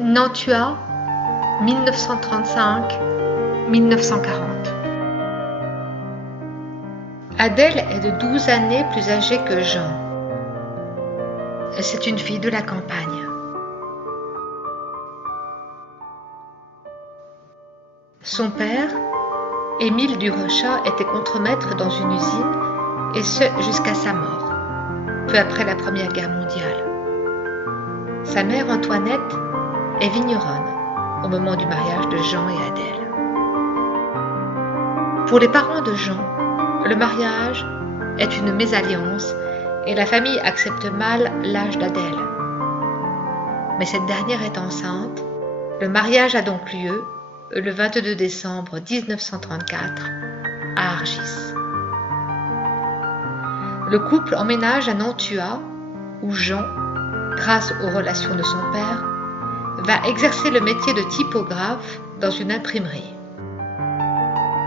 Nantua, 1935-1940. Adèle est de 12 années plus âgée que Jean. C'est une fille de la campagne. Son père, Émile Durochat, était contremaître dans une usine, et ce jusqu'à sa mort, peu après la Première Guerre mondiale. Sa mère Antoinette est vigneronne au moment du mariage de Jean et Adèle. Pour les parents de Jean, le mariage est une mésalliance et la famille accepte mal l'âge d'Adèle. Mais cette dernière est enceinte. Le mariage a donc lieu le 22 décembre 1934 à Argis. Le couple emménage à Nantua où Jean, grâce aux relations de son père, va exercer le métier de typographe dans une imprimerie.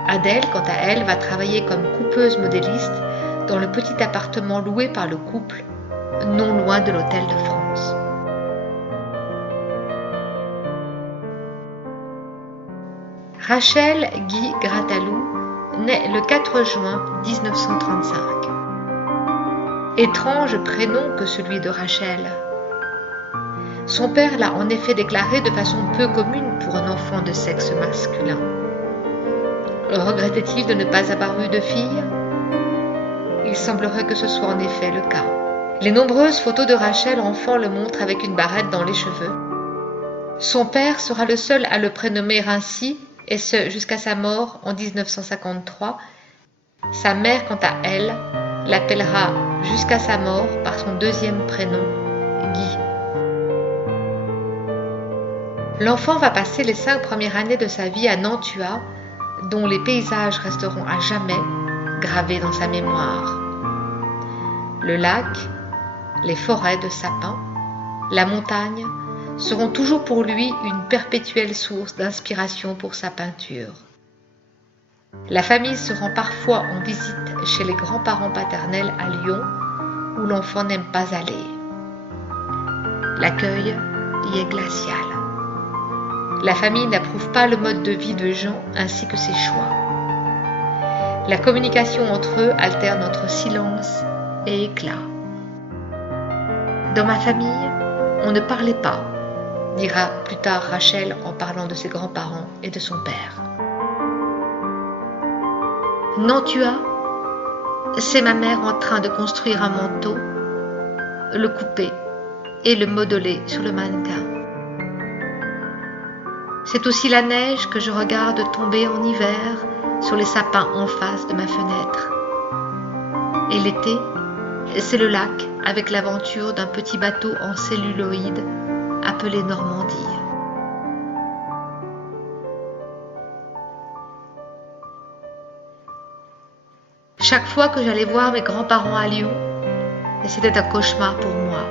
Adèle, quant à elle, va travailler comme coupeuse modéliste dans le petit appartement loué par le couple, non loin de l'Hôtel de France. Rachel Guy Grattalou naît le 4 juin 1935. Étrange prénom que celui de Rachel. Son père l'a en effet déclaré de façon peu commune pour un enfant de sexe masculin. Regrettait-il de ne pas avoir eu de fille? Il semblerait que ce soit en effet le cas. Les nombreuses photos de Rachel enfant le montrent avec une barrette dans les cheveux. Son père sera le seul à le prénommer ainsi, et ce jusqu'à sa mort en 1953. Sa mère, quant à elle, l'appellera jusqu'à sa mort par son deuxième prénom, Guy. L'enfant va passer les 5 premières années de sa vie à Nantua, dont les paysages resteront à jamais gravés dans sa mémoire. Le lac, les forêts de sapins, la montagne seront toujours pour lui une perpétuelle source d'inspiration pour sa peinture. La famille se rend parfois en visite chez les grands-parents paternels à Lyon, où l'enfant n'aime pas aller. L'accueil y est glacial. La famille n'approuve pas le mode de vie de Jean ainsi que ses choix. La communication entre eux alterne entre silence et éclat. Dans ma famille, on ne parlait pas, dira plus tard Rachel en parlant de ses grands-parents et de son père. Nantua, c'est ma mère en train de construire un manteau, le couper et le modeler sur le mannequin. C'est aussi la neige que je regarde tomber en hiver sur les sapins en face de ma fenêtre. Et l'été, c'est le lac avec l'aventure d'un petit bateau en celluloïd appelé Normandie. Chaque fois que j'allais voir mes grands-parents à Lyon, c'était un cauchemar pour moi.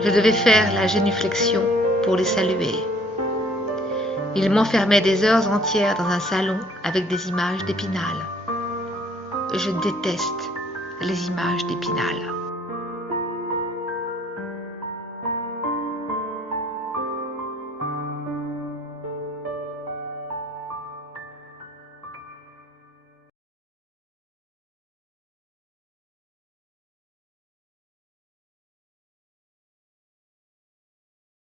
Je devais faire la génuflexion pour les saluer. Ils m'enfermaient des heures entières dans un salon avec des images d'Épinal. Je déteste les images d'Épinal.